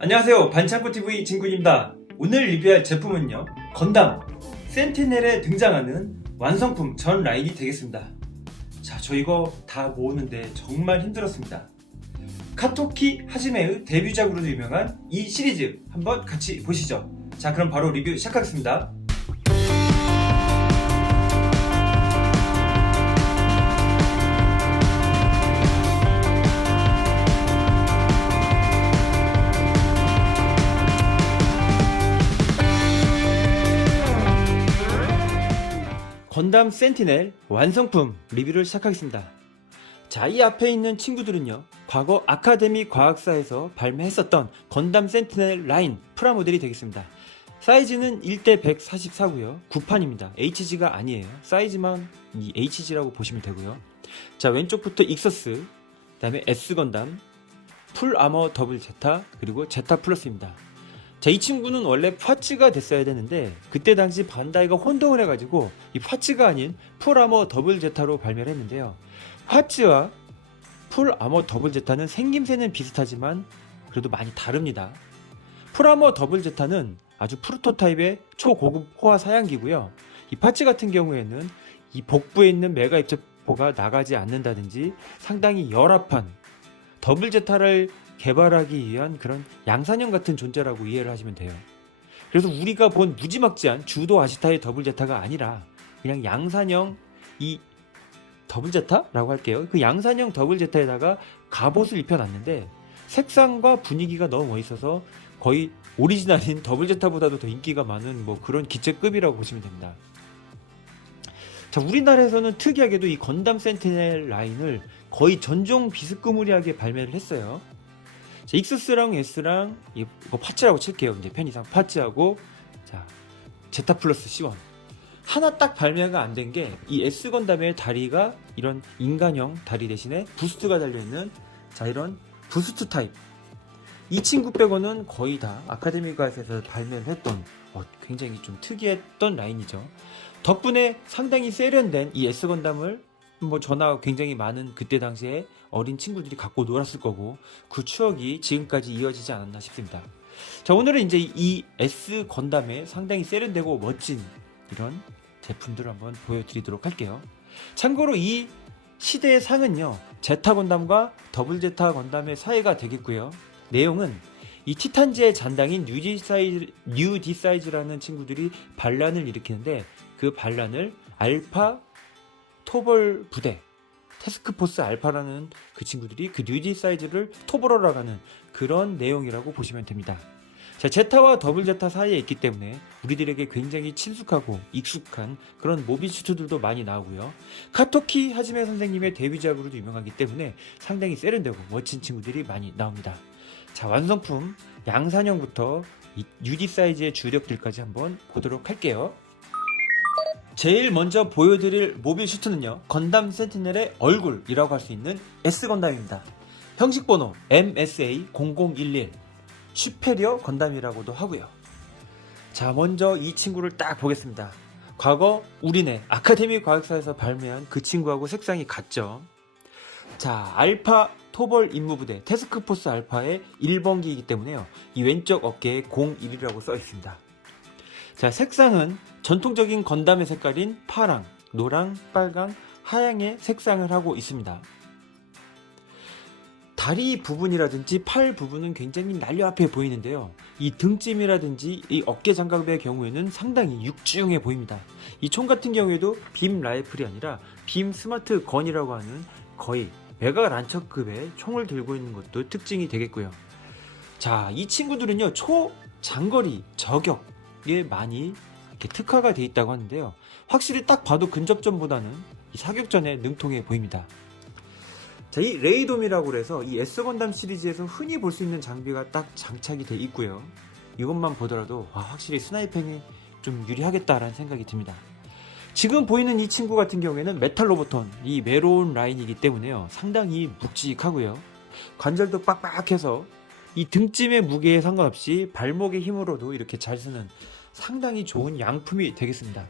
안녕하세요, 반창고TV 진군입니다. 오늘 리뷰할 제품은요, 건담 센티넬에 등장하는 완성품 전 라인이 되겠습니다. 자, 저 이거 다 모으는데 정말 힘들었습니다. 카토키 하지메의 데뷔작으로도 유명한 이 시리즈 한번 같이 보시죠. 자, 그럼 바로 리뷰 시작하겠습니다. 건담 센티넬 완성품 리뷰를 시작하겠습니다. 자, 이 앞에 있는 친구들은요, 과거 아카데미 과학사에서 발매했었던 건담 센티넬 라인 프라모델이 되겠습니다. 사이즈는 1대 144고요 구판입니다. HG가 아니에요. 사이즈만 이 HG라고 보시면 되고요. 자, 왼쪽부터 익서스, 그 다음에 S건담, 풀아머 더블 제타, 그리고 제타 플러스입니다. 자, 이 친구는 원래 파츠가 됐어야 되는데 그때 당시 반다이가 혼동을 해가지고 이 파츠가 아닌 풀아머 더블 제타로 발매를 했는데요. 파츠와 풀아머 더블 제타는 생김새는 비슷하지만 그래도 많이 다릅니다. 풀아머 더블 제타는 아주 프로토타입의 초고급 호화 사양기고요. 이 파츠 같은 경우에는 이 복부에 있는 메가 입체포가 나가지 않는다든지 상당히 열합한 더블 제타를 개발하기 위한 그런 양산형 같은 존재라고 이해를 하시면 돼요. 그래서 우리가 본 무지막지한 주도 아시타의 더블 제타가 아니라 그냥 양산형 이 더블 제타라고 할게요. 그 양산형 더블 제타에다가 갑옷을 입혀놨는데 색상과 분위기가 너무 멋있어서 거의 오리지널인 더블 제타보다도 더 인기가 많은 뭐 그런 기체급이라고 보시면 됩니다. 자, 우리나라에서는 특이하게도 이 건담 센티넬 라인을 거의 전종 비스무리하게 발매를 했어요. 자, 익스스랑 S랑 이거 파츠라고 칠게요. 이제 편의상 파츠하고, 자, 제타 플러스 C1 하나 딱 발매가 안 된 게 이 S 건담의 다리가 이런 인간형 다리 대신에 부스트가 달려있는, 자, 이런 부스트 타입. 이 친구 빼고는 거의 다 아카데미가에서 발매를 했던 굉장히 좀 특이했던 라인이죠. 덕분에 상당히 세련된 이 S 건담을 뭐 저나 굉장히 많은 그때 당시에 어린 친구들이 갖고 놀았을 거고 그 추억이 지금까지 이어지지 않았나 싶습니다. 자, 오늘은 이제 이 S 건담의 상당히 세련되고 멋진 이런 제품들을 한번 보여드리도록 할게요. 참고로 이 시대의 상은요, 제타 건담과 더블 제타 건담의 사이가 되겠고요. 내용은 이 티탄지의 잔당인 뉴 디사이즈라는 친구들이 반란을 일으키는데 그 반란을 알파 토벌 부대 태스크포스 알파라는 그 친구들이 그 뉴디 사이즈를 토벌하러 가는 그런 내용이라고 보시면 됩니다. 자, 제타와 더블 제타 사이에 있기 때문에 우리들에게 굉장히 친숙하고 익숙한 그런 모비슈트들도 많이 나오고요. 카토키 하지메 선생님의 데뷔작으로도 유명하기 때문에 상당히 세련되고 멋진 친구들이 많이 나옵니다. 자, 완성품 양산형부터 이 뉴디 사이즈의 주력들까지 한번 보도록 할게요. 제일 먼저 보여드릴 모빌 슈트는요, 건담 센티넬의 얼굴이라고 할 수 있는 S건담입니다. 형식번호 MSA0011 슈페리어 건담이라고도 하고요. 자, 먼저 이 친구를 딱 보겠습니다. 과거 우리네 아카데미 과학사에서 발매한 그 친구하고 색상이 같죠. 자, 알파 토벌 임무부대 태스크포스 알파의 1번기이기 때문에요, 이 왼쪽 어깨에 01이라고 써 있습니다. 자, 색상은 전통적인 건담의 색깔인 파랑, 노랑, 빨강, 하양의 색상을 하고 있습니다. 다리 부분이라든지 팔 부분은 굉장히 날렵해 보이는데요, 이 등찜이라든지 이 어깨 장갑의 경우에는 상당히 육중해 보입니다. 이 총 같은 경우에도 빔 라이플이 아니라 빔 스마트 건이라고 하는 거의 메가 란처급의 총을 들고 있는 것도 특징이 되겠고요. 자, 이 친구들은요, 초장거리 저격에 많이 이렇게 특화가 되어 있다고 하는데요, 확실히 딱 봐도 근접전보다는 이 사격전에 능통해 보입니다. 자, 이 레이돔이라고 해서 이 S건담 시리즈에서 흔히 볼 수 있는 장비가 딱 장착이 되어 있고요. 이것만 보더라도 확실히 스나이핑에 좀 유리하겠다라는 생각이 듭니다. 지금 보이는 이 친구 같은 경우에는 메탈 로보톤, 이 메로운 라인이기 때문에요, 상당히 묵직하고요. 관절도 빡빡해서 이 등짐의 무게에 상관없이 발목의 힘으로도 이렇게 잘 쓰는 상당히 좋은 양품이 되겠습니다.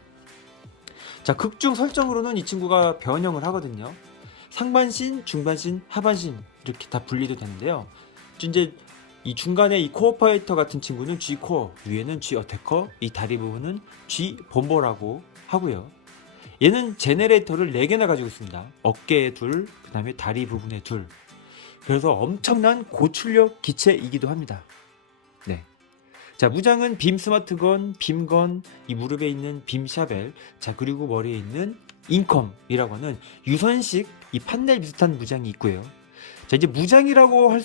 자, 극중 설정으로는 이 친구가 변형을 하거든요. 상반신, 중반신, 하반신 이렇게 다 분리도 되는데요. 이제 이 중간에 이 코어 파이터 같은 친구는 G 코어, 위에는 G 어태커, 이 다리 부분은 G 본보라고 하고요. 얘는 제네레이터를 4개나 가지고 있습니다. 어깨에 둘, 그 다음에 다리 부분에 둘. 그래서 엄청난 고출력 기체이기도 합니다. 네. 자, 무장은 빔 스마트건, 빔건, 이 무릎에 있는 빔 샤벨, 자, 그리고 머리에 있는 인컴이라고 하는 유선식 이 판넬 비슷한 무장이 있고요. 자, 이제 무장이라고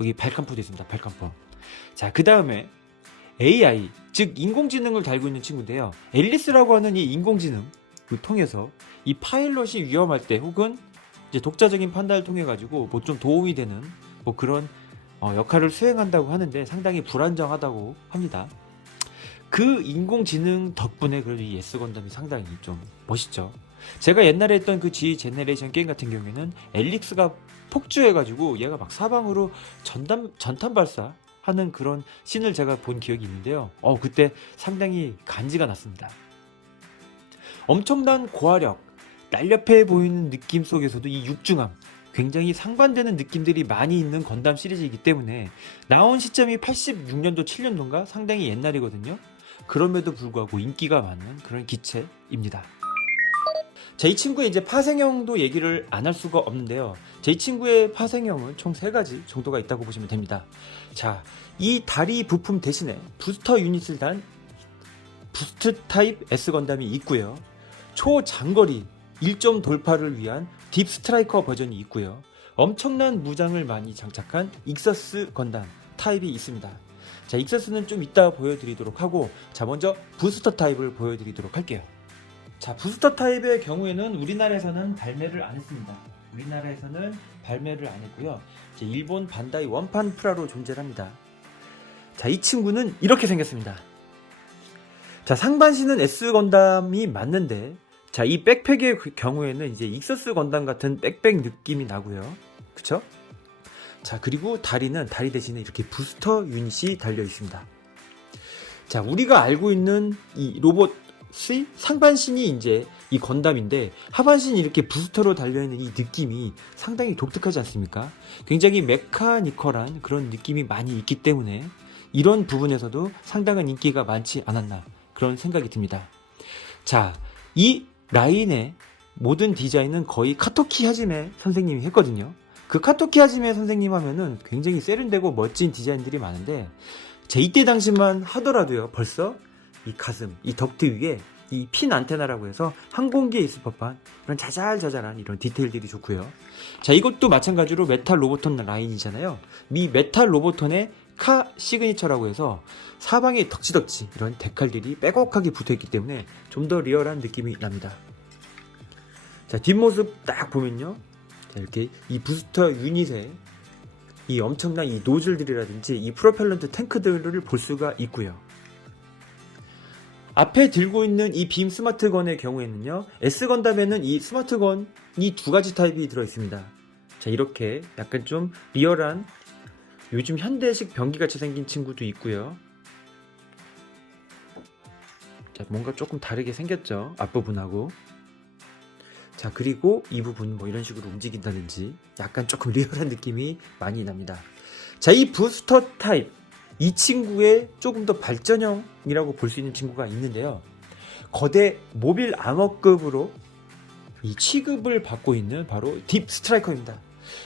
여기 발칸포도 있습니다. 발칸포. 자, 그 다음에 AI, 즉 인공지능을 달고 있는 친구인데요. 앨리스라고 하는 이 인공지능을 통해서 이 파일럿이 위험할 때 혹은 이제 독자적인 판단을 통해 가지고 뭐 좀 도움이 되는 뭐 그런 역할을 수행한다고 하는데 상당히 불안정하다고 합니다. 그 인공지능 덕분에 그래도 이 S 건담이 상당히 좀 멋있죠. 제가 옛날에 했던 그 G 제네레이션 게임 같은 경우에는 엘릭스가 폭주해가지고 얘가 막 사방으로 전탄 발사하는 그런 씬을 제가 본 기억이 있는데요. 그때 상당히 간지가 났습니다. 엄청난 고화력, 날렵해 보이는 느낌 속에서도 이 육중함, 굉장히 상반되는 느낌들이 많이 있는 건담 시리즈이기 때문에 나온 시점이 86년도 7년도인가 상당히 옛날이거든요. 그럼에도 불구하고 인기가 많은 그런 기체입니다. 자, 이 친구의 이제 파생형도 얘기를 안 할 수가 없는데요. 이 친구의 파생형은 총 3가지 정도가 있다고 보시면 됩니다. 자, 이 다리 부품 대신에 부스터 유닛을 단 부스트 타입 S 건담이 있고요. 초장거리 1점 돌파를 위한 딥 스트라이커 버전이 있고요. 엄청난 무장을 많이 장착한 익서스 건담 타입이 있습니다. 자, 익서스는 좀 이따 보여드리도록 하고, 자, 먼저 부스터 타입을 보여드리도록 할게요. 자, 부스터 타입의 경우에는 우리나라에서는 발매를 안 했습니다. 우리나라에서는 발매를 안 했고요. 이제 일본 반다이 원판 프라로 존재합니다. 자, 이 친구는 이렇게 생겼습니다. 자, 상반신은 S 건담이 맞는데, 자, 이 백팩의 경우에는 이제 익서스 건담 같은 백팩 느낌이 나고요. 그쵸? 자, 그리고 다리는 다리 대신에 이렇게 부스터 유닛이 달려 있습니다. 자, 우리가 알고 있는 이 로봇의 상반신이 이제 이 건담인데 하반신이 이렇게 부스터로 달려있는 이 느낌이 상당히 독특하지 않습니까? 굉장히 메카니컬한 그런 느낌이 많이 있기 때문에 이런 부분에서도 상당한 인기가 많지 않았나 그런 생각이 듭니다. 자, 이 라인의 모든 디자인은 거의 카토키 하지메 선생님이 했거든요. 그 카토키 하지메 선생님 하면은 굉장히 세련되고 멋진 디자인들이 많은데, 제 이때 당시만 하더라도요, 벌써 이 가슴, 이 덕트 위에 이 핀 안테나라고 해서 항공기에 있을 법한 그런 자잘자잘한 이런 디테일들이 좋고요. 자, 이것도 마찬가지로 메탈 로보톤 라인이잖아요. 이 메탈 로보톤의 카 시그니처라고 해서 사방에 덕지덕지 이런 데칼들이 빼곡하게 붙어있기 때문에 좀 더 리얼한 느낌이 납니다. 자, 뒷모습 딱 보면요, 자, 이렇게 이 부스터 유닛에 이 엄청난 이 노즐들이라든지 이 프로펠런트 탱크들을 볼 수가 있고요. 앞에 들고 있는 이 빔 스마트건의 경우에는요, S 건담에는 이 스마트건이 2가지 타입이 들어있습니다. 자, 이렇게 약간 좀 리얼한 요즘 현대식 병기같이 생긴 친구도 있고요. 자, 뭔가 조금 다르게 생겼죠, 앞부분하고. 자, 그리고 이 부분 뭐 이런 식으로 움직인다든지 약간 조금 리얼한 느낌이 많이 납니다. 자, 이 부스터 타입, 이 친구의 조금 더 발전형이라고 볼 수 있는 친구가 있는데요. 거대 모빌 아머급으로 이 취급을 받고 있는 바로 딥 스트라이커입니다.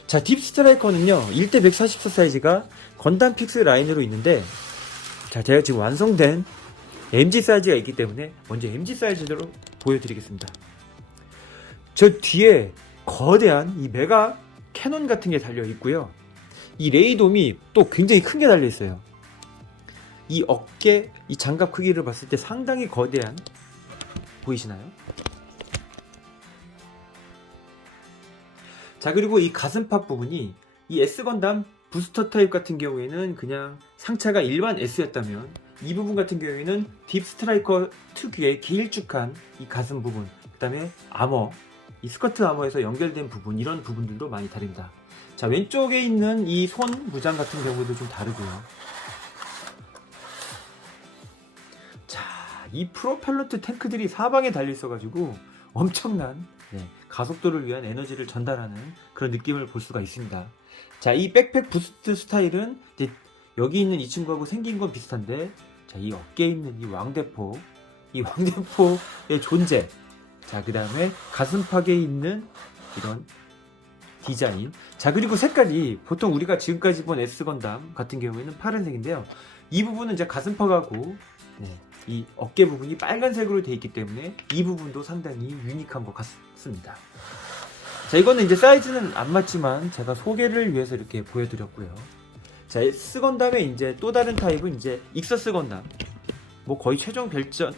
자, 딥 스트라이커는요, 1대 144 사이즈가 건담 픽스 라인으로 있는데, 자, 제가 지금 완성된 MG 사이즈가 있기 때문에 먼저 MG 사이즈로 보여드리겠습니다. 저 뒤에 거대한 이 메가 캐논 같은 게 달려 있고요. 이 레이돔이 또 굉장히 큰 게 달려 있어요. 이 어깨, 이 장갑 크기를 봤을 때 상당히 거대한, 보이시나요? 자, 그리고 이 가슴팍 부분이 이 S 건담 부스터 타입 같은 경우에는 그냥 상차가 일반 S였다면, 이 부분 같은 경우에는 딥 스트라이커 특유의 길쭉한 이 가슴 부분, 그 다음에 아머, 이 스커트 아머에서 연결된 부분, 이런 부분들도 많이 다릅니다. 자, 왼쪽에 있는 이 손 무장 같은 경우도 좀 다르고요. 자, 이 프로펠런트 탱크들이 사방에 달려 있어가지고 엄청난 가속도를 위한 에너지를 전달하는 그런 느낌을 볼 수가 있습니다. 자, 이 백팩 부스트 스타일은 이제 여기 있는 이 친구하고 생긴 건 비슷한데, 자, 이 어깨에 있는 이 왕대포의 존재, 자, 그 다음에 가슴팍에 있는 이런 디자인, 자, 그리고 색깔이 보통 우리가 지금까지 본 S건담 같은 경우에는 파란색인데요. 이 부분은 이제 가슴팍하고 이 어깨 부분이 빨간색으로 되어 있기 때문에 이 부분도 상당히 유니크한 것 같습니다. 자, 이거는 이제 사이즈는 안 맞지만 제가 소개를 위해서 이렇게 보여드렸고요. 자, S건담의 이제 또 다른 타입은 이제 익서스 건담, 뭐 거의 최종 결전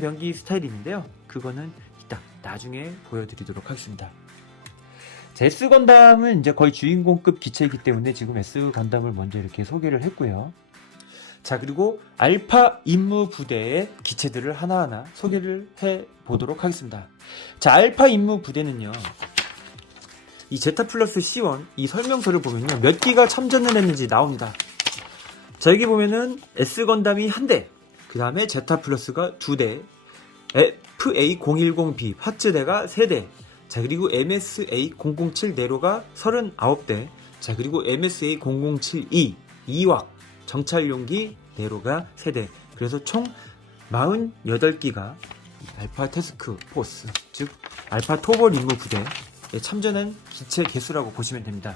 병기 스타일인데요. 그거는 이따 나중에 보여드리도록 하겠습니다. 자, S건담은 이제 거의 주인공급 기체이기 때문에 지금 S건담을 먼저 이렇게 소개를 했고요. 자, 그리고 알파 임무 부대의 기체들을 하나하나 소개를 해 보도록 하겠습니다. 자, 알파 임무 부대는요, 이 제타 플러스 C1 이 설명서를 보면요, 몇 기가 참전을 했는지 나옵니다. 자, 여기 보면은 S건담이 1대, 그 다음에 제타 플러스가 2대, FA010B 파츠대가 3대, 자, 그리고 MSA007 네로가 39대, 자, 그리고 MSA007E 2왁 정찰용기 네로가 3대, 그래서 총 48기가 알파 태스크 포스, 즉 알파 토벌 임무 부대에 참전한 기체 개수라고 보시면 됩니다.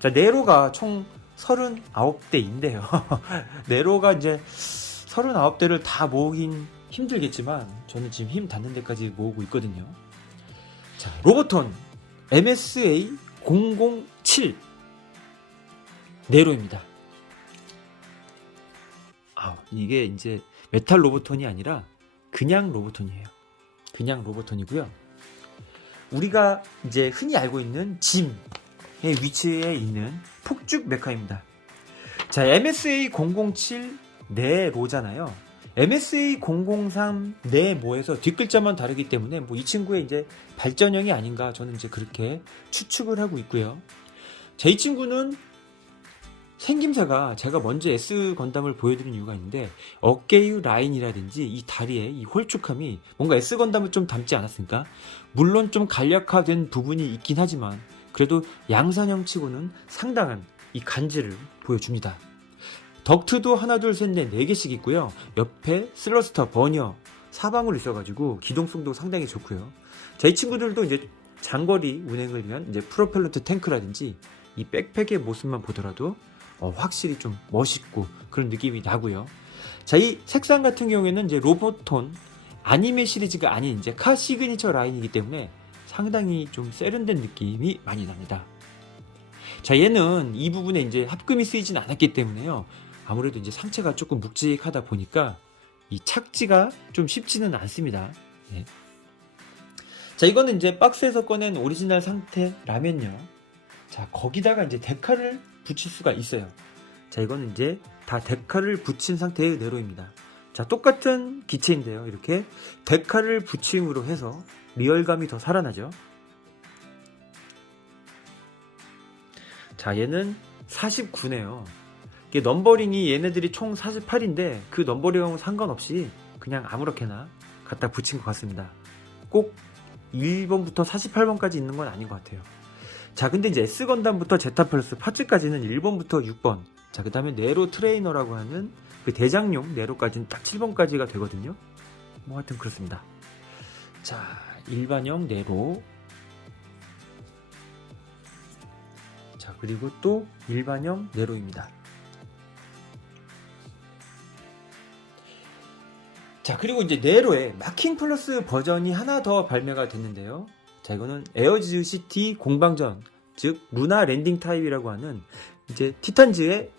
자, 네로가 총 39대인데요. 네로가 이제 39대를 다 모으긴 힘들겠지만 저는 지금 힘 닿는 데까지 모으고 있거든요. 자, 로보톤 MSA007 네로입니다. 이게 이제 메탈 로보톤이 아니라 그냥 로보톤이에요. 그냥 로보톤이고요. 우리가 이제 흔히 알고 있는 짐의 위치에 있는 폭죽 메카입니다. 자, MSA007 네로잖아요. MSA003 네모에서 뒷글자만 다르기 때문에 뭐 이 친구의 이제 발전형이 아닌가 저는 이제 그렇게 추측을 하고 있고요. 자, 이 친구는 생김새가 제가 먼저 S건담을 보여드린 이유가 있는데, 어깨의 라인이라든지 이 다리의 이 홀쭉함이 뭔가 S건담을 좀 닮지 않았습니까? 물론 좀 간략화된 부분이 있긴 하지만 그래도 양산형 치고는 상당한 이 간지를 보여줍니다. 덕트도 하나 둘 셋 넷 4개씩 있고요. 옆에 슬러스터 버니어 사방으로 있어가지고 기동성도 상당히 좋고요. 자, 이 친구들도 이제 장거리 운행을 위한 이제 프로펠러트 탱크라든지 이 백팩의 모습만 보더라도 확실히 좀 멋있고 그런 느낌이 나고요. 자, 이 색상 같은 경우에는 이제 로보톤 아니메 시리즈가 아닌 이제 카 시그니처 라인이기 때문에 상당히 좀 세련된 느낌이 많이 납니다. 자, 얘는 이 부분에 이제 합금이 쓰이진 않았기 때문에요. 아무래도 이제 상체가 조금 묵직하다 보니까 이 착지가 좀 쉽지는 않습니다. 네. 자, 이거는 이제 박스에서 꺼낸 오리지널 상태라면요. 자, 거기다가 이제 데카를 붙일 수가 있어요. 자, 이거는 이제 다 데카를 붙인 상태의 네로입니다. 자, 똑같은 기체인데요. 이렇게 데카를 붙임으로 해서 리얼감이 더 살아나죠. 자, 얘는 49네요. 이게 넘버링이 얘네들이 총 48인데 그 넘버링하고 상관없이 그냥 아무렇게나 갖다 붙인 것 같습니다. 꼭 1번부터 48번까지 있는 건 아닌 것 같아요. 자, 근데 이제 S건담부터 제타 플러스 파츠까지는 1번부터 6번, 자, 그 다음에 네로 트레이너라고 하는 그 대장용 네로까지는 딱 7번까지가 되거든요. 뭐 하여튼 그렇습니다. 자, 일반형 네로, 자, 그리고 또 일반형 네로입니다. 자, 그리고 이제 네로의 마킹 플러스 버전이 하나 더 발매가 됐는데요. 자, 이거는 에어즈 시티 공방전, 즉 루나 랜딩 타입이라고 하는 이제 티탄즈의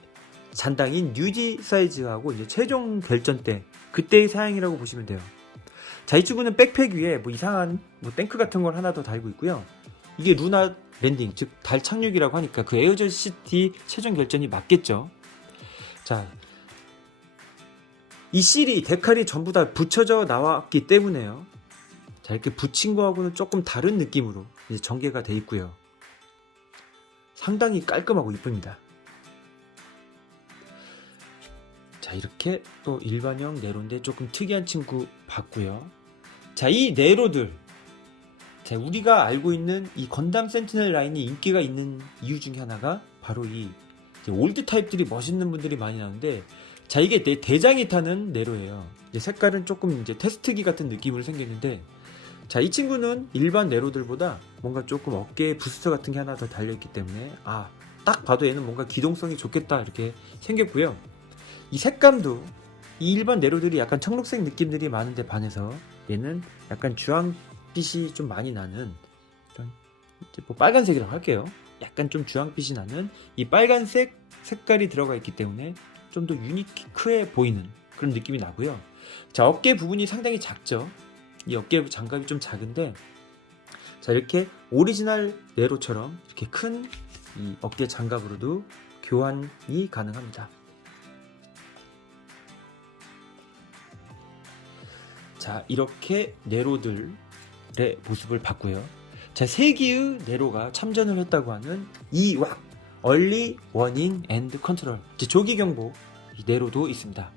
잔당인 뉴지 사이즈하고 이제 최종 결전 때 그때의 사양이라고 보시면 돼요. 자, 이 친구는 백팩 위에 뭐 이상한 뭐 탱크 같은 걸 하나 더 달고 있고요. 이게 루나 랜딩, 즉 달 착륙이라고 하니까 그 에어즈 시티 최종 결전이 맞겠죠. 자, 이 실이 데칼이 전부 다 붙여져 나왔기 때문에요. 자, 이렇게 붙인 거하고는 조금 다른 느낌으로 이제 전개가 돼 있고요. 상당히 깔끔하고 이쁩니다. 자, 이렇게 또 일반형 네로인데 조금 특이한 친구 봤고요. 자, 이 네로들, 자, 우리가 알고 있는 이 건담 센티넬 라인이 인기가 있는 이유 중에 하나가 바로 이 이제 올드 타입들이 멋있는 분들이 많이 나오는데, 자, 이게 내 대장이 타는 네로예요. 이제 색깔은 조금 이제 테스트기 같은 느낌으로 생겼는데, 자, 이 친구는 일반 네로들보다 뭔가 조금 어깨에 부스터 같은 게 하나 더 달려있기 때문에 딱 봐도 얘는 뭔가 기동성이 좋겠다 이렇게 생겼고요. 이 색감도 이 일반 네로들이 약간 청록색 느낌들이 많은데 반해서 얘는 약간 주황빛이 좀 많이 나는 이런 뭐 빨간색이라고 할게요. 약간 좀 주황빛이 나는 이 빨간색 색깔이 들어가 있기 때문에 좀 더 유니크해 보이는 그런 느낌이 나고요. 자, 어깨 부분이 상당히 작죠. 이 어깨 장갑이 좀 작은데, 자, 이렇게 오리지널 네로처럼 이렇게 큰 이 어깨 장갑으로도 교환이 가능합니다. 자, 이렇게 네로들의 모습을 봤고요. 자, 3기의 네로가 참전을 했다고 하는 이 왁 얼리 워닝 앤드 컨트롤 조기 경보 이 네로도 있습니다.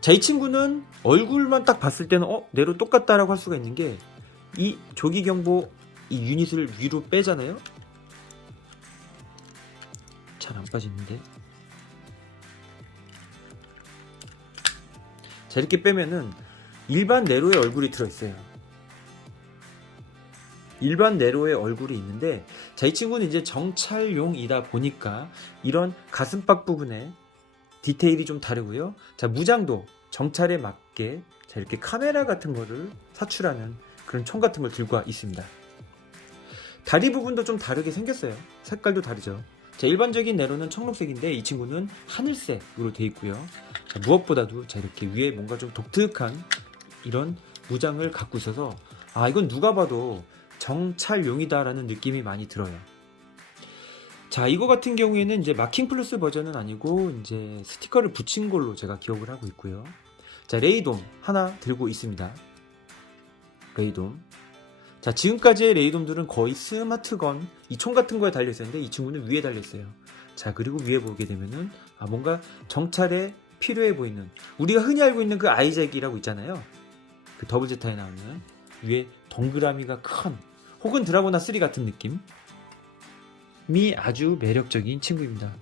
자, 이 친구는 얼굴만 딱 봤을 때는 네로 똑같다라고 할 수가 있는 게, 이 조기 경보 이 유닛을 위로 빼잖아요. 잘 안 빠지는데. 자, 이렇게 빼면은 일반 네로의 얼굴이 들어있어요. 일반 네로의 얼굴이 있는데, 자, 이 친구는 이제 정찰용이다 보니까 이런 가슴팍 부분에 디테일이 좀 다르고요. 자, 무장도 정찰에 맞게 자, 이렇게 카메라 같은 거를 사출하는 그런 총 같은 걸 들고 있습니다. 다리 부분도 좀 다르게 생겼어요. 색깔도 다르죠. 자, 일반적인 네로는 청록색인데 이 친구는 하늘색으로 되어 있고요. 자, 무엇보다도 자, 이렇게 위에 뭔가 좀 독특한 이런 무장을 갖고 있어서 이건 누가 봐도 정찰용이다라는 느낌이 많이 들어요. 자, 이거 같은 경우에는 이제 마킹 플러스 버전은 아니고 이제 스티커를 붙인 걸로 제가 기억을 하고 있고요. 자, 레이돔 하나 들고 있습니다. 레이돔. 자, 지금까지의 레이돔들은 거의 스마트건 이 총 같은 거에 달려 있었는데 이 친구는 위에 달려 있어요. 자, 그리고 위에 보게 되면은 뭔가 정찰에 필요해 보이는, 우리가 흔히 알고 있는 그 아이잭이라고 있잖아요. 그 더블 제타에 나오는 위에 동그라미가 큰, 혹은 드라고나 3 같은 느낌이 아주 매력적인 친구입니다.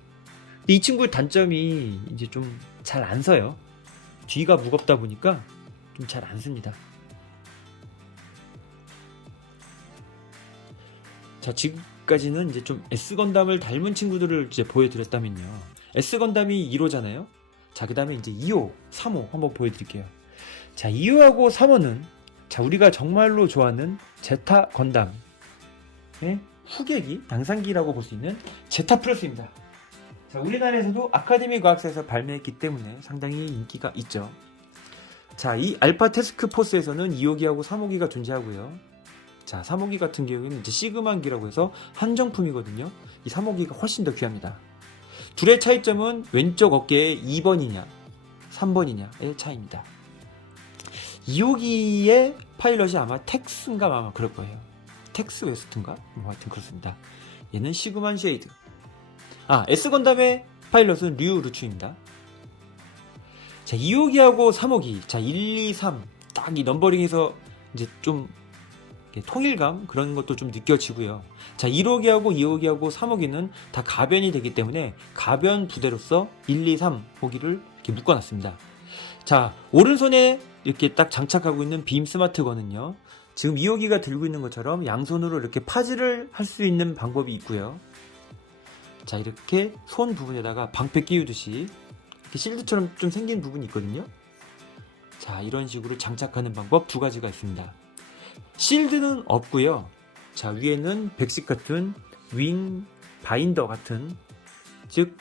근데 이 친구의 단점이 이제 좀 잘 안 서요. 뒤가 무겁다 보니까 좀 잘 안 씁니다. 자, 지금까지는 이제 좀 S건담을 닮은 친구들을 이제 보여드렸다면요. S건담이 1호잖아요. 자, 그 다음에 이제 2호, 3호 한번 보여드릴게요. 자, 2호하고 3호는 자, 우리가 정말로 좋아하는 제타 건담의 후계기, 양산기라고 볼 수 있는 제타 플러스입니다. 자, 우리나라에서도 아카데미 과학사에서 발매했기 때문에 상당히 인기가 있죠. 자, 이 알파 태스크 포스에서는 2호기하고 3호기가 존재하고요. 자, 3호기 같은 경우에는 이제 시그만기라고 해서 한정품이거든요. 이 3호기가 훨씬 더 귀합니다. 둘의 차이점은 왼쪽 어깨에 2번이냐 3번이냐의 차이입니다. 2호기의 파일럿이 아마 텍스인가 아마 그럴 거예요. 텍스 웨스트인가? 뭐 하여튼 그렇습니다. 얘는 시그만 쉐이드. S건담의 파일럿은 류 루추입니다. 자, 2호기하고 3호기. 자, 1, 2, 3. 딱 이 넘버링에서 이제 좀 통일감 그런 것도 좀 느껴지고요. 자, 1호기하고 2호기하고 3호기는 다 가변이 되기 때문에 가변 부대로서 1, 2, 3호기를 이렇게 묶어놨습니다. 자, 오른손에 이렇게 딱 장착하고 있는 빔 스마트건은요, 지금 2호기가 들고 있는 것처럼 양손으로 이렇게 파지를 할 수 있는 방법이 있고요. 자, 이렇게 손 부분에다가 방패 끼우듯이 이렇게 실드처럼 좀 생긴 부분이 있거든요. 자, 이런 식으로 장착하는 방법 두 가지가 있습니다. 실드는 없고요. 자, 위에는 백식 같은 윙 바인더 같은, 즉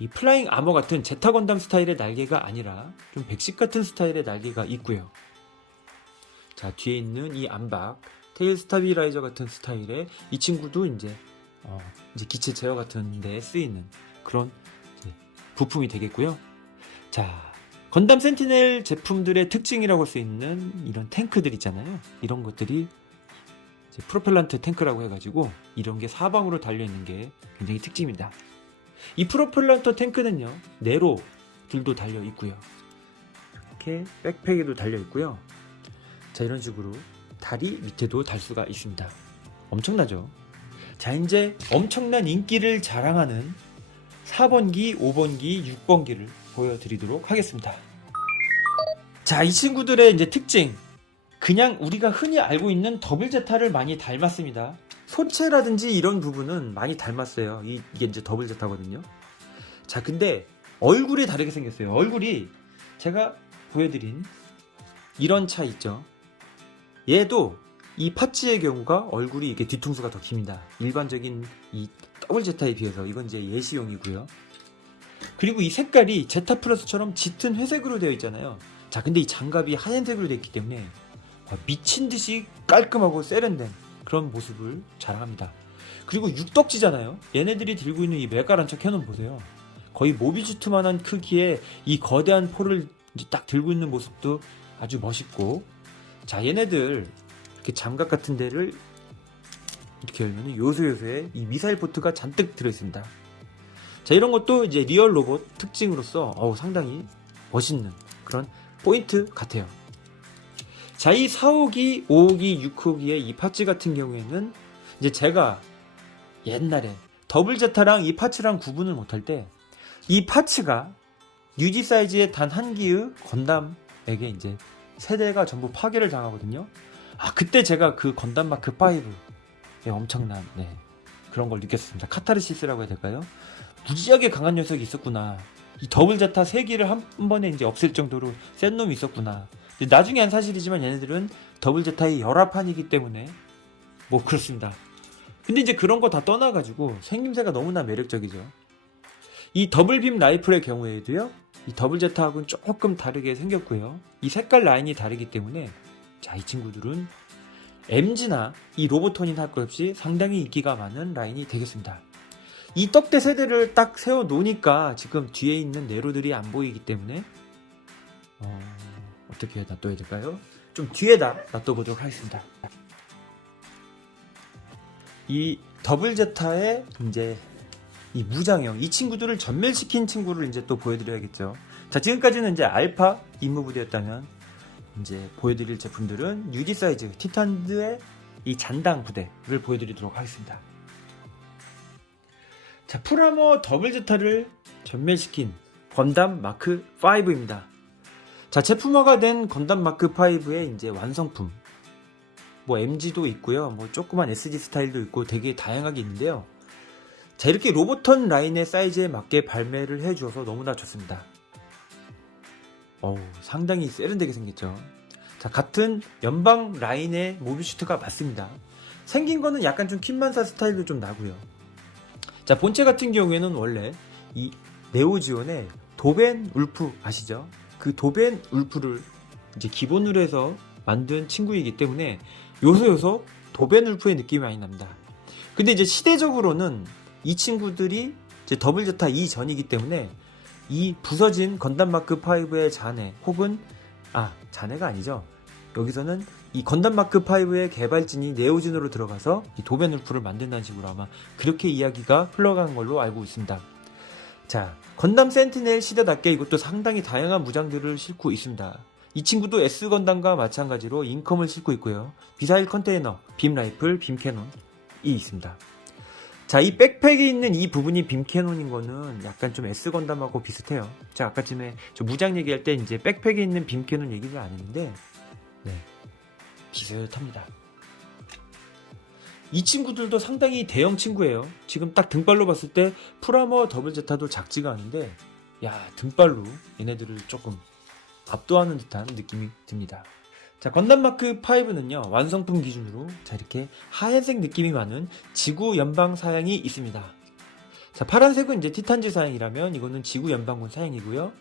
이 플라잉 아머 같은 제타 건담 스타일의 날개가 아니라 좀 백식 같은 스타일의 날개가 있고요. 자, 뒤에 있는 이 암박 테일 스타빌라이저 같은 스타일의 이 친구도 이제 기체 제어 같은 데 쓰이는 그런 부품이 되겠고요. 자, 건담 센티넬 제품들의 특징이라고 할 수 있는 이런 탱크들 있잖아요. 이런 것들이 이제 프로펠란트 탱크라고 해가지고 이런 게 사방으로 달려있는 게 굉장히 특징입니다. 이 프로펠란트 탱크는요, 네로들도 달려있고요. 이렇게 백팩에도 달려있고요. 자, 이런 식으로 다리 밑에도 달 수가 있습니다. 엄청나죠. 자, 이제 엄청난 인기를 자랑하는 4번기, 5번기, 6번기를 보여드리도록 하겠습니다. 자, 이 친구들의 이제 특징, 그냥 우리가 흔히 알고 있는 더블 제타를 많이 닮았습니다. 소체라든지 이런 부분은 많이 닮았어요. 이게 이제 더블 제타거든요. 자, 근데 얼굴이 다르게 생겼어요. 얼굴이 제가 보여드린 이런 차 있죠. 얘도 이 파츠의 경우가 얼굴이 이렇게 뒤통수가 더 깁니다. 일반적인 이 더블 제타에 비해서. 이건 이제 예시용이고요. 그리고 이 색깔이 제타 플러스처럼 짙은 회색으로 되어 있잖아요. 자, 근데 이 장갑이 하얀색으로 되어 있기 때문에 미친 듯이 깔끔하고 세련된 그런 모습을 자랑합니다. 그리고 육덕지잖아요. 얘네들이 들고 있는 이 메가란차 캐논 보세요. 거의 모비주트만한 크기의 이 거대한 포를 이제 딱 들고 있는 모습도 아주 멋있고, 자, 얘네들 이렇게 장갑 같은 데를 이렇게 열면 요소요소에 이 미사일 포트가 잔뜩 들어있습니다. 자, 이런 것도 이제 리얼 로봇 특징으로서 상당히 멋있는 그런 포인트 같아요. 자, 이 4호기, 5호기, 6호기의 이 파츠 같은 경우에는 이제 제가 옛날에 더블 제타랑 이 파츠랑 구분을 못할 때 이 파츠가 유지 사이즈의 단 한 기의 건담에게 이제 세대가 전부 파괴를 당하거든요. 그때 제가 그 건담 마크 5에 엄청난 그런 걸 느꼈습니다. 카타르시스라고 해야 될까요? 무지하게 강한 녀석이 있었구나. 이 더블 제타 3기를 한 번에 이제 없앨 정도로 센 놈이 있었구나. 나중에 한 사실이지만 얘네들은 더블 제타의 열화판이기 때문에 뭐 그렇습니다. 근데 이제 그런 거 다 떠나가지고 생김새가 너무나 매력적이죠. 이 더블빔 라이플의 경우에도요, 이 더블 제타하고는 조금 다르게 생겼고요. 이 색깔 라인이 다르기 때문에 자, 이 친구들은 MG나 이 로보톤이나 할 것 없이 상당히 인기가 많은 라인이 되겠습니다. 이 떡대 세대를 딱 세워 놓으니까 지금 뒤에 있는 네로들이 안 보이기 때문에 어떻게 놔둬야 될까요? 좀 뒤에다 놔둬보도록 하겠습니다. 이 더블 제타의 이제 이 무장형, 이 친구들을 전멸시킨 친구를 이제 또 보여드려야겠죠. 자, 지금까지는 이제 알파 임무 부대였다면 이제 보여드릴 제품들은 유지 사이즈 티탄드의 이 잔당 부대를 보여드리도록 하겠습니다. 자, 풀아머 더블 제타를 전멸시킨 건담 마크 5입니다. 자, 제품화가 된 건담 마크 5의 이제 완성품, 뭐 MG도 있고요, 뭐 조그만 SG 스타일도 있고 되게 다양하게 있는데요. 자, 이렇게 로보톤 라인의 사이즈에 맞게 발매를 해주어서 너무나 좋습니다. 상당히 세련되게 생겼죠. 자, 같은 연방 라인의 모비슈트가 맞습니다. 생긴 거는 약간 좀 킨만사 스타일도 좀 나고요. 자, 본체 같은 경우에는 원래 이 네오지온의 도벤 울프 아시죠? 그 도벤 울프를 이제 기본으로 해서 만든 친구이기 때문에 요소 도벤 울프의 느낌이 많이 납니다. 근데 이제 시대적으로는 이 친구들이 이제 더블 제타 이전이기 때문에 이 부서진 건담 마크 5의 잔해, 혹은 잔해가 아니죠. 여기서는 이 건담 마크 5의 개발진이 네오진으로 들어가서 이 도벤 울프를 만든다는 식으로 아마 그렇게 이야기가 흘러간 걸로 알고 있습니다. 자, 건담 센티넬 시대답게 이것도 상당히 다양한 무장들을 싣고 있습니다. 이 친구도 S 건담과 마찬가지로 인컴을 싣고 있고요. 미사일 컨테이너, 빔 라이플, 빔 캐논이 있습니다. 자, 이 백팩에 있는 이 부분이 빔 캐논인 거는 약간 좀 S 건담하고 비슷해요. 제가 아까쯤에 저 무장 얘기할 때 이제 백팩에 있는 빔 캐논 얘기를 안 했는데, 비슷합니다. 이 친구들도 상당히 대형 친구예요. 지금 딱 등발로 봤을 때 프라머 더블 제타도 작지가 않은데, 등발로 얘네들을 조금 압도하는 듯한 느낌이 듭니다. 자, 건담 마크 5는요, 완성품 기준으로 이렇게 하얀색 느낌이 많은 지구 연방 사양이 있습니다. 자, 파란색은 이제 티탄즈 사양이라면 이거는 지구 연방군 사양이고요.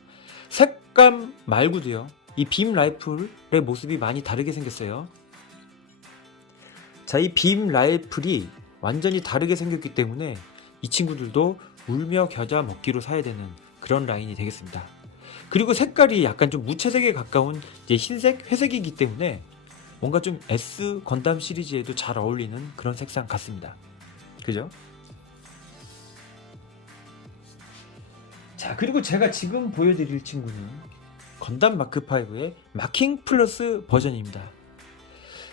색감 말고도요, 이 빔 라이플의 모습이 많이 다르게 생겼어요. 자, 이 빔 라이플이 완전히 다르게 생겼기 때문에 이 친구들도 울며 겨자 먹기로 사야 되는 그런 라인이 되겠습니다. 그리고 색깔이 약간 좀 무채색에 가까운 이제 흰색, 회색이기 때문에 뭔가 좀 S 건담 시리즈에도 잘 어울리는 그런 색상 같습니다. 그죠? 자, 그리고 제가 지금 보여드릴 친구는 건담 마크 5의 마킹 플러스 버전입니다.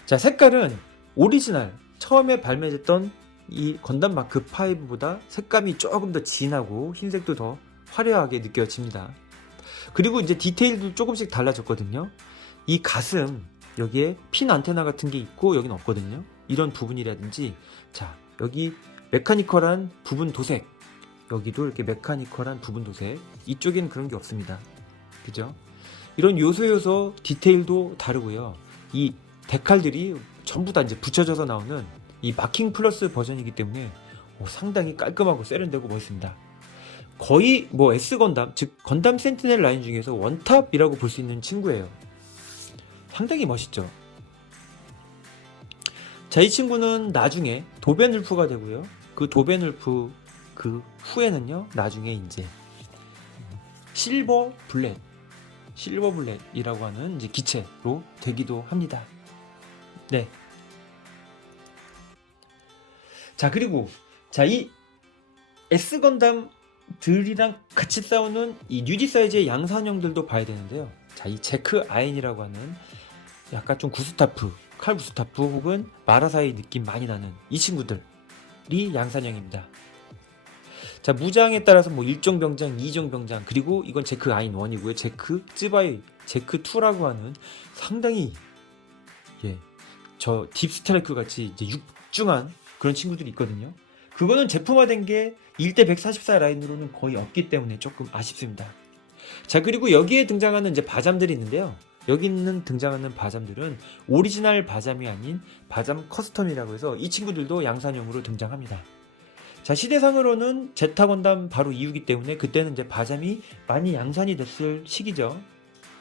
자, 색깔은 오리지널 처음에 발매됐던 이 건담 마크 5보다 색감이 조금 더 진하고 흰색도 더 화려하게 느껴집니다. 그리고 이제 디테일도 조금씩 달라졌거든요. 이 가슴 여기에 핀 안테나 같은 게 있고 여기는 없거든요. 이런 부분이라든지, 자 여기 메카니컬한 부분 도색, 여기도 이렇게 메카니컬한 부분 도색, 이쪽에는 그런 게 없습니다. 그죠? 이런 요소 디테일도 다르고요. 이 데칼들이 전부 다 이제 붙여져서 나오는 이 마킹 플러스 버전이기 때문에 상당히 깔끔하고 세련되고 멋있습니다. 거의 뭐 S 건담, 즉 건담 센티넬 라인 중에서 원탑이라고 볼 수 있는 친구예요. 상당히 멋있죠. 자, 이 친구는 나중에 도벤울프가 되고요. 그 도벤울프 그 후에는요, 나중에 이제 실버 블렛이라고 하는 이제 기체로 되기도 합니다. 네. 자, 그리고 이 S 건담들이랑 같이 싸우는 이 유지 사이즈의 양산형들도 봐야 되는데요. 자, 이 제크 아인이라고 하는 약간 좀 구스타프, 칼 구스타프 혹은 마라사이 느낌 많이 나는 이 친구들이 양산형입니다. 자, 무장에 따라서 뭐 1종 병장, 2종 병장, 그리고 이건 제크 아인 1이고요. 제크 쯔바이, 제크 2라고 하는 상당히 저 딥스트라이크 같이 이제 육중한 그런 친구들이 있거든요. 그거는 제품화된 게 1대 144 라인으로는 거의 없기 때문에 조금 아쉽습니다. 자, 그리고 여기에 등장하는 이제 바잠들이 있는데요. 여기 있는 등장하는 바잠들은 오리지널 바잠이 아닌 바잠 커스텀이라고 해서 이 친구들도 양산형으로 등장합니다. 자, 시대상으로는 제타 건담 바로 이후기 때문에 그때는 이제 바잠이 많이 양산이 됐을 시기죠.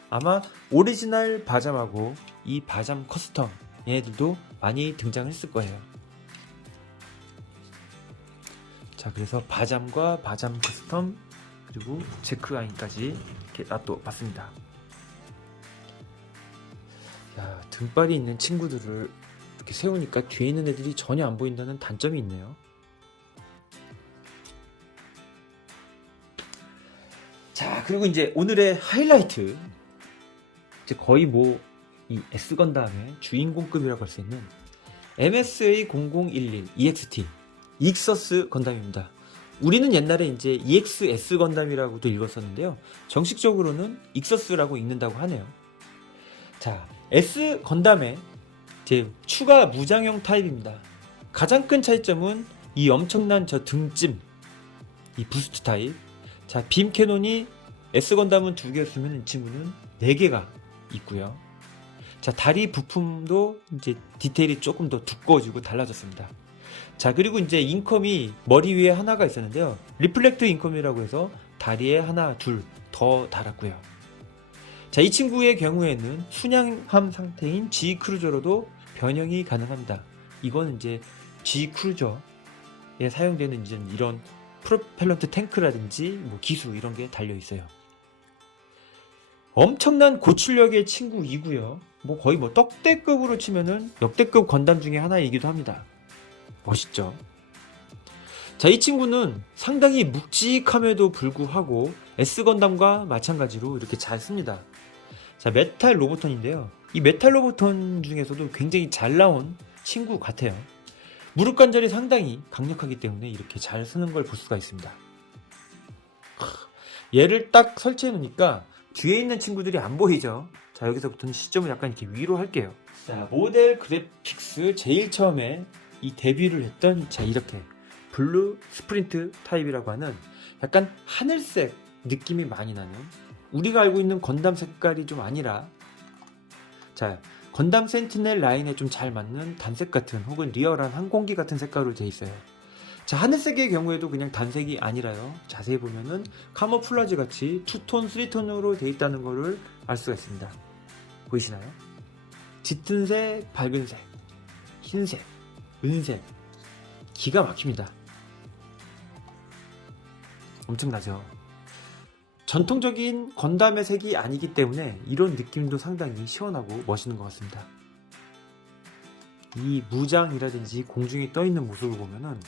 아마 오리지널 바잠하고 이 바잠 커스텀 얘네들도 많이 등장했을 거예요. 자, 그래서 바잠과 바잠 커스텀 그리고 제크 아인까지 이렇게 놔둬봤습니다. 야, 등발이 있는 친구들을 이렇게 세우니까 뒤에 있는 애들이 전혀 안 보인다는 단점이 있네요. 자, 그리고 이제 오늘의 하이라이트, 이제 거의 뭐 이 S 건담의 주인공급이라고 할 수 있는 MSA0011 EXT 익서스 건담입니다. 우리는 옛날에 이제 EXS 건담이라고도 읽었었는데요. 정식적으로는 익서스라고 읽는다고 하네요. 자, S 건담의 이제 추가 무장형 타입입니다. 가장 큰 차이점은 이 엄청난 저 등짐, 이 부스트 타입. 자, 빔 캐논이 S 건담은 2개였으면 이 친구는 4개가 있고요. 자, 다리 부품도 이제 디테일이 조금 더 두꺼워지고 달라졌습니다. 자, 그리고 이제 인컴이 머리 위에 하나가 있었는데요. 리플렉트 인컴이라고 해서 다리에 하나, 둘 더 달았고요. 자, 이 친구의 경우에는 순양함 상태인 G 크루저로도 변형이 가능합니다. 이건 이제 G 크루저에 사용되는 이제 이런 프로펠런트 탱크라든지 뭐 기수 이런 게 달려 있어요. 엄청난 고출력의 친구이고요. 뭐 거의 뭐 떡대급으로 치면은 역대급 건담 중에 하나이기도 합니다. 멋있죠? 자, 이 친구는 상당히 묵직함에도 불구하고 S 건담과 마찬가지로 이렇게 잘 씁니다. 자, 메탈 로보톤인데요. 이 메탈 로보톤 중에서도 굉장히 잘 나온 친구 같아요. 무릎 관절이 상당히 강력하기 때문에 이렇게 잘 쓰는 걸 볼 수가 있습니다. 얘를 딱 설치해 놓으니까 뒤에 있는 친구들이 안 보이죠. 자, 여기서부터는 시점을 약간 이렇게 위로 할게요. 자, 모델 그래픽스 제일 처음에 이 데뷔를 했던, 자, 이렇게 블루 스프린트 타입이라고 하는 약간 하늘색 느낌이 많이 나는, 우리가 알고 있는 건담 색깔이 좀 아니라, 자, 건담 센티넬 라인에 좀 잘 맞는 단색 같은 혹은 리얼한 항공기 같은 색깔로 되어 있어요. 자, 하늘색의 경우에도 그냥 단색이 아니라요. 자세히 보면은 카모플라지 같이 2톤, 3톤으로 되어 있다는 것을 알 수가 있습니다. 보이시나요? 짙은색, 밝은색, 흰색, 은색, 기가 막힙니다. 엄청나죠? 전통적인 건담의 색이 아니기 때문에 이런 느낌도 상당히 시원하고 멋있는 것 같습니다. 이 무장이라든지 공중에 떠있는 모습을 보면은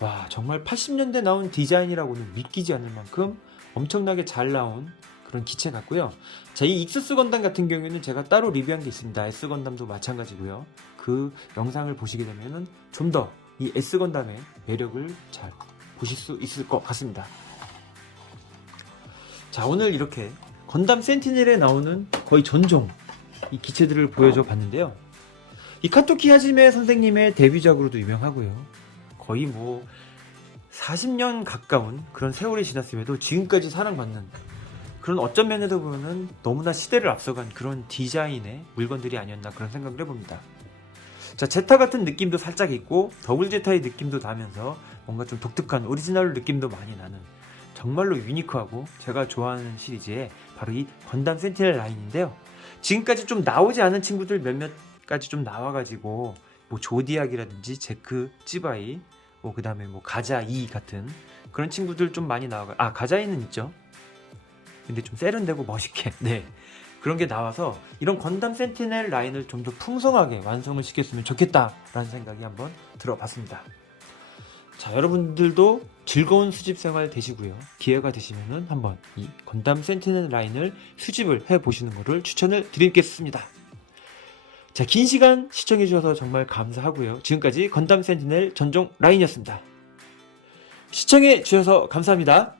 와, 정말 80년대 나온 디자인이라고는 믿기지 않을 만큼 엄청나게 잘 나온 그런 기체 같고요. 자, 이 익스스 건담 같은 경우에는 제가 따로 리뷰한 게 있습니다. S 건담도 마찬가지고요. 그 영상을 보시게 되면은 좀 더 이 S 건담의 매력을 잘 보실 수 있을 것 같습니다. 자, 오늘 이렇게 건담 센티넬에 나오는 거의 전종 이 기체들을 보여줘 봤는데요. 이 카토키 하지메 선생님의 데뷔작으로도 유명하고요. 거의 뭐 40년 가까운 그런 세월이 지났음에도 지금까지 사랑받는 그런 어떤 면에도 보면 너무나 시대를 앞서간 그런 디자인의 물건들이 아니었나 그런 생각을 해봅니다. 자, 제타 같은 느낌도 살짝 있고 더블 제타의 느낌도 나면서 뭔가 좀 독특한 오리지널 느낌도 많이 나는 정말로 유니크하고 제가 좋아하는 시리즈의 바로 이 건담 센티넬 라인인데요. 지금까지 좀 나오지 않은 친구들 몇몇 가지 좀 나와가지고 뭐 조디악이라든지 제크 찌바이 뭐 그 다음에 뭐 가자이 같은 그런 친구들 좀 많이 나와가 가자이는 있죠. 근데 좀 세련되고 멋있게 네 그런 게 나와서 이런 건담 센티넬 라인을 좀 더 풍성하게 완성을 시켰으면 좋겠다라는 생각이 한번 들어봤습니다. 자, 여러분들도 즐거운 수집 생활 되시고요. 기회가 되시면은 한번 이 건담 센티넬 라인을 수집을 해보시는 것을 추천을 드리겠습니다. 자, 긴 시간 시청해주셔서 정말 감사하고요. 지금까지 건담 센티넬 전종 라인이었습니다. 시청해주셔서 감사합니다.